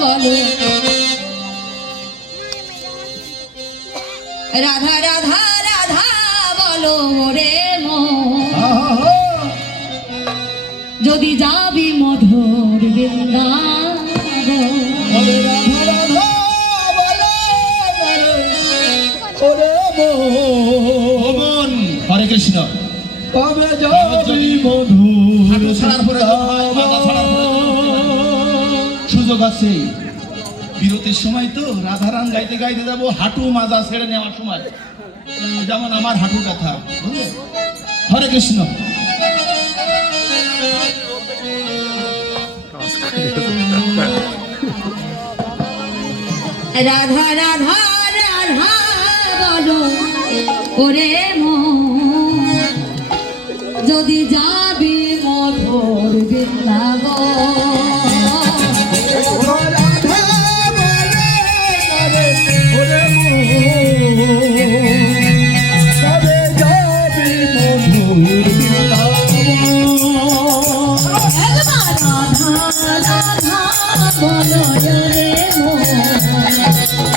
বলো রাধা রাধা রাধা বলো রে মন যদি যাবি মধুর বৃন্দাবন রাধা রাধা বলো ওরে মন হরে কৃষ্ণ তবে যাবি মধুর সুযোগ আছে বিরতির সময় তো রাধারাম গাইতে গাইতে যাবো হাঁটু মাজা ছেড়ে নেওয়ার সময় যেমন আমার হাঁটু কথা হরে কৃষ্ণ রাধা রাধা রাধা বলো ওরে মন যদি যাবি মধুর বৃন্দাবন বলো রে মন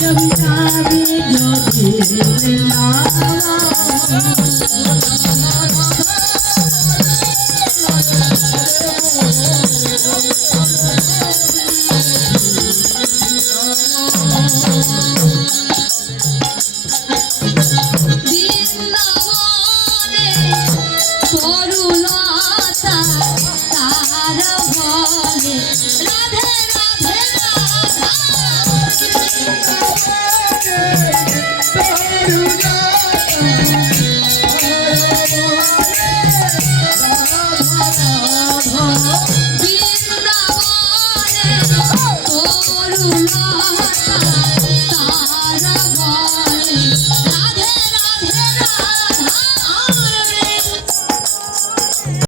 যদি যাবি মধুর বৃন্দাবনে করুণতা তার বলে রাধে রাধে রাধা বৃন্দাবনে করুণতা